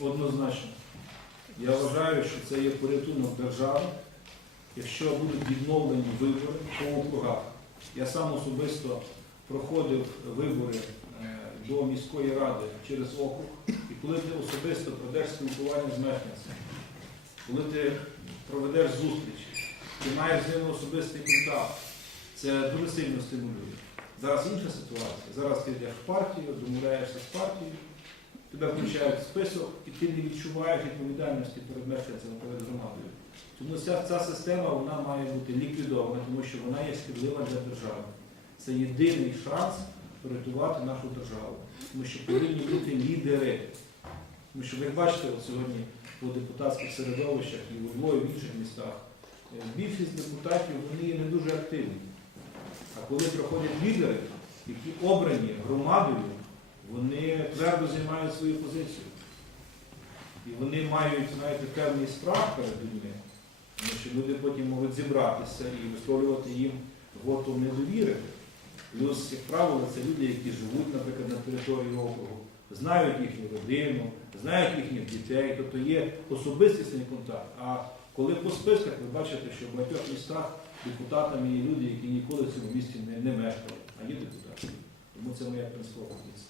Однозначно. Я вважаю, що це є порятунок держави, якщо будуть відновлені вибори по округах. Я сам особисто проходив вибори е, до міської ради через округ, і коли ти особисто проведеш спілкування з мешканцями, коли ти проведеш зустріч, ти маєш з ними особистий контакт, це дуже сильно стимулює. Зараз інша ситуація. Зараз ти йдеш в партію, домовляєшся з партією, тебе включають в список, і ти не відчуваєш відповідальності перед мешканцями, перед громадою. Тому ця, ця система вона має бути ліквідована, тому що вона є шкідлива для держави. Це єдиний шанс порятувати нашу державу. Тому що повинні бути лідери. Тому що ви бачите сьогодні по депутатських середовищах і у Львові, в інших містах, е, більшість депутатів вони не дуже активні. А коли приходять лідери, які обрані громадою, твердо займають свою позицію. І вони мають, знаєте, певний страх перед людьми, тому що люди потім можуть зібратися і висловлювати їм вотом недовіри. Плюс, як правило, це люди, які живуть, наприклад, на території округу, знають їхню родину, знають їхніх дітей, тобто є особистісний контакт. А коли по списках ви бачите, що в багатьох містах депутатами є люди, які ніколи в цьому місті не, не мешкали, а є депутати. Тому це моя принципова позиція.